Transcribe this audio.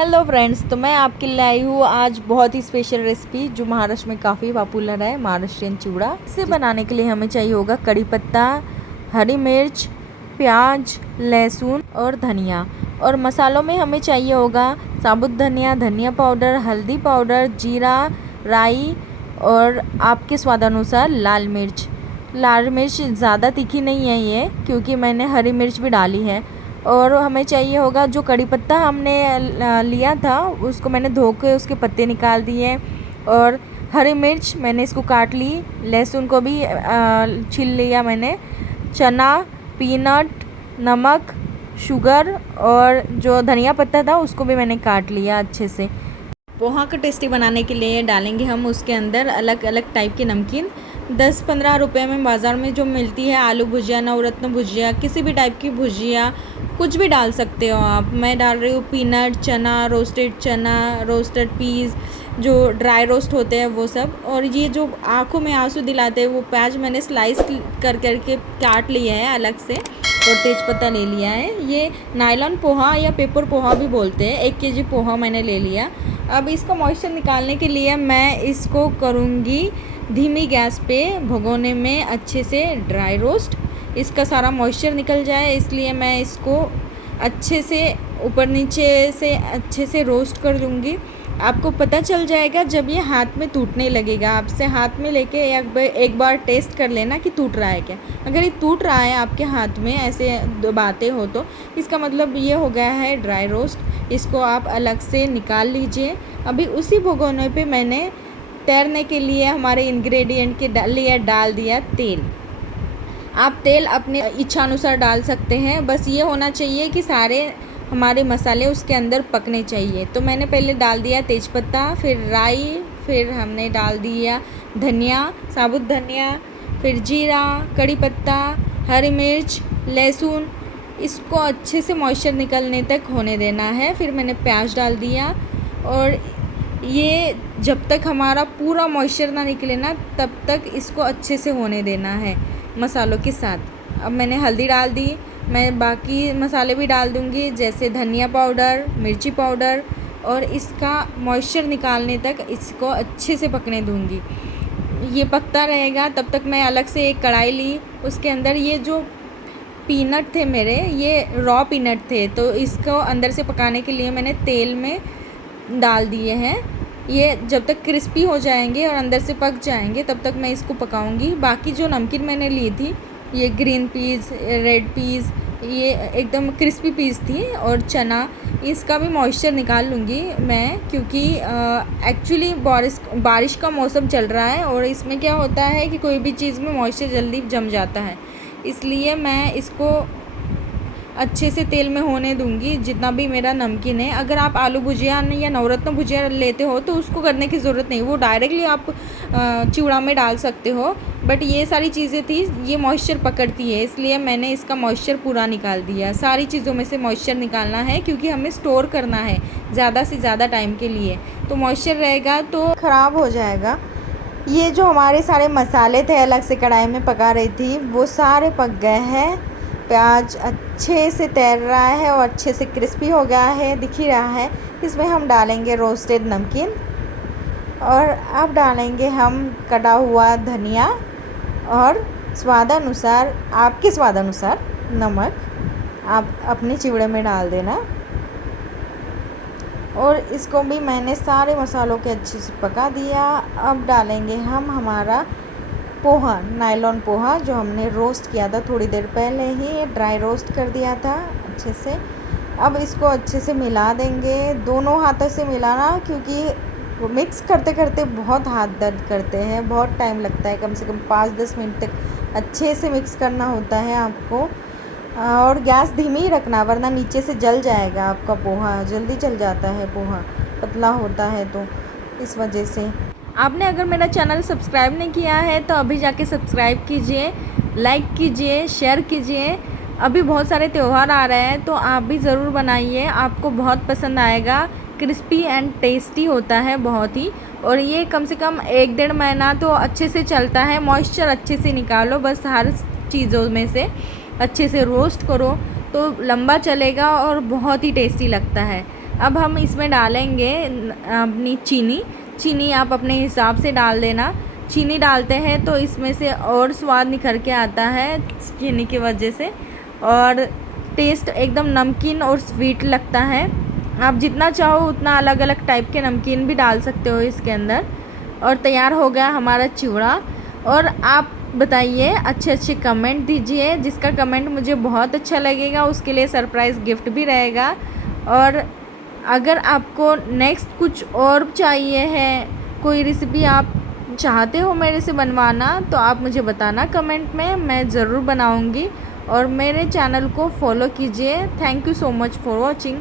Hello friends, तो मैं आपके लिए आई हूँ आज बहुत ही स्पेशल रेसिपी जो महाराष्ट्र में काफ़ी पॉपुलर है, महाराष्ट्रियन चिवड़ा। इसे बनाने के लिए हमें चाहिए होगा कड़ी पत्ता, हरी मिर्च, प्याज, लहसुन और धनिया। और मसालों में हमें चाहिए होगा साबुत धनिया, धनिया पाउडर, हल्दी पाउडर, जीरा, राई और आपके स्वादानुसार लाल मिर्च। लाल मिर्च ज़्यादा तीखी नहीं है ये, क्योंकि मैंने हरी मिर्च भी डाली है। और हमें चाहिए होगा जो कड़ी पत्ता हमने लिया था, उसको मैंने धो के उसके पत्ते निकाल दिए। और हरी मिर्च मैंने इसको काट ली, लहसुन को भी छील लिया मैंने। चना, पीनट, नमक, शुगर और जो धनिया पत्ता था उसको भी मैंने काट लिया अच्छे से। पोहा को टेस्टी बनाने के लिए डालेंगे हम उसके अंदर अलग अलग टाइप की नमकीन। 10-15 रुपये में बाज़ार में जो मिलती है आलू भुजिया, नवरत्न भुजिया, किसी भी टाइप की भुजिया कुछ भी डाल सकते हो आप। मैं डाल रही हूँ पीनट, चना, रोस्टेड पीस, जो ड्राई रोस्ट होते हैं वो सब। और ये जो आँखों में आंसू दिलाते हैं वो प्याज मैंने स्लाइस कर करके काट लिया है अलग से, और तेज़पत्ता ले लिया है। ये नायलॉन पोहा या पेपर पोहा भी बोलते हैं। 1 केजी पोहा मैंने ले लिया। अब इसका मॉइस्चर निकालने के लिए मैं इसको करूँगी धीमी गैस पे भगोने में अच्छे से ड्राई रोस्ट। इसका सारा मॉइस्चर निकल जाए, इसलिए मैं इसको अच्छे से ऊपर नीचे से अच्छे से रोस्ट कर लूँगी। आपको पता चल जाएगा जब ये हाथ में टूटने लगेगा। आपसे हाथ में लेके एक बार टेस्ट कर लेना कि टूट रहा है क्या। अगर ये टूट रहा है आपके हाथ में, ऐसे दबाते हो, तो इसका मतलब ये हो गया है ड्राई रोस्ट। इसको आप अलग से निकाल लीजिए। अभी उसी भगोने पे मैंने तैरने के लिए हमारे इंग्रेडिएंट के डाल दिया तेल। आप तेल अपने इच्छानुसार डाल सकते हैं, बस ये होना चाहिए कि सारे हमारे मसाले उसके अंदर पकने चाहिए। तो मैंने पहले डाल दिया तेज़पत्ता, फिर राई, फिर हमने डाल दिया धनिया, साबुत धनिया, फिर जीरा, कड़ी पत्ता, हरी मिर्च, लहसुन। इसको अच्छे से मॉइस्चर निकलने तक होने देना है। फिर मैंने प्याज डाल दिया, और ये जब तक हमारा पूरा मॉइस्चर ना निकले ना, तब तक इसको अच्छे से होने देना है मसालों के साथ। अब मैंने हल्दी डाल दी। मैं बाकी मसाले भी डाल दूँगी, जैसे धनिया पाउडर, मिर्ची पाउडर, और इसका मॉइस्चर निकालने तक इसको अच्छे से पकने दूँगी। ये पकता रहेगा तब तक। मैं अलग से एक कढ़ाई ली, उसके अंदर ये जो पीनट थे मेरे, ये रॉ पीनट थे, तो इसको अंदर से पकाने के लिए मैंने तेल में डाल दिए हैं। ये जब तक क्रिस्पी हो जाएंगे और अंदर से पक जाएंगे तब तक मैं इसको पकाऊंगी। बाकी जो नमकीन मैंने ली थी, ये ग्रीन पीस, रेड पीस, ये एकदम क्रिस्पी पीस थी, और चना, इसका भी मॉइस्चर निकाल लूँगी मैं, क्योंकि एक्चुअली बारिश का मौसम चल रहा है और इसमें क्या होता है कि कोई भी चीज़ में मॉइस्चर जल्दी जम जाता है। इसलिए मैं इसको अच्छे से तेल में होने दूंगी जितना भी मेरा नमकीन है। अगर आप आलू भुजिया या नवरत्न भुजिया लेते हो तो उसको करने की ज़रूरत नहीं, वो डायरेक्टली आप चिवड़ा में डाल सकते हो। बट ये सारी चीज़ें थी, ये मॉइस्चर पकड़ती है, इसलिए मैंने इसका मॉइस्चर पूरा निकाल दिया। सारी चीज़ों में से मॉइस्चर निकालना है, क्योंकि हमें स्टोर करना है ज़्यादा से ज़्यादा टाइम के लिए। तो मॉइस्चर रहेगा तो ख़राब हो जाएगा। ये जो हमारे सारे मसाले थे अलग से कढ़ाई में पका रही थी, वो सारे पक गए हैं। प्याज अच्छे से तैर रहा है और अच्छे से क्रिस्पी हो गया है, दिख ही रहा है। इसमें हम डालेंगे रोस्टेड नमकीन, और अब डालेंगे हम कटा हुआ धनिया, और स्वादानुसार, आपके स्वादानुसार नमक आप अपने चिवड़े में डाल देना। और इसको भी मैंने सारे मसालों के अच्छे से पका दिया। अब डालेंगे हम हमारा पोहा, नायलॉन पोहा, जो हमने रोस्ट किया था थोड़ी देर पहले ही, ड्राई रोस्ट कर दिया था अच्छे से। अब इसको अच्छे से मिला देंगे, दोनों हाथों से मिलाना, क्योंकि मिक्स करते करते बहुत हाथ दर्द करते हैं, बहुत टाइम लगता है, कम से कम 5-10 मिनट तक अच्छे से मिक्स करना होता है आपको। और गैस धीमी ही रखना, वरना नीचे से जल जाएगा आपका पोहा। जल्दी जल जाता है पोहा, पतला होता है, तो इस वजह से। आपने अगर मेरा चैनल सब्सक्राइब नहीं किया है तो अभी जाके सब्सक्राइब कीजिए, लाइक कीजिए, शेयर कीजिए। अभी बहुत सारे त्यौहार आ रहे हैं, तो आप भी ज़रूर बनाइए, आपको बहुत पसंद आएगा। क्रिस्पी एंड टेस्टी होता है बहुत ही। और ये कम से कम 1-1.5 महीना तो अच्छे से चलता है। मॉइस्चर अच्छे से निकालो, बस हर चीज़ों में से अच्छे से रोस्ट करो तो लंबा चलेगा और बहुत ही टेस्टी लगता है। अब हम इसमें डालेंगे अपनी चीनी आप अपने हिसाब से डाल देना। चीनी डालते हैं तो इसमें से और स्वाद निखर के आता है चीनी की वजह से, और टेस्ट एकदम नमकीन और स्वीट लगता है। आप जितना चाहो उतना अलग अलग टाइप के नमकीन भी डाल सकते हो इसके अंदर। और तैयार हो गया हमारा चिवड़ा। और आप बताइए, अच्छे अच्छे कमेंट दीजिए, जिसका कमेंट मुझे बहुत अच्छा लगेगा उसके लिए सरप्राइज़ गिफ्ट भी रहेगा। और अगर आपको नेक्स्ट कुछ और चाहिए है, कोई रेसिपी आप चाहते हो मेरे से बनवाना, तो आप मुझे बताना कमेंट में, मैं ज़रूर बनाऊंगी। और मेरे चैनल को फॉलो कीजिए। Thank you so much for watching.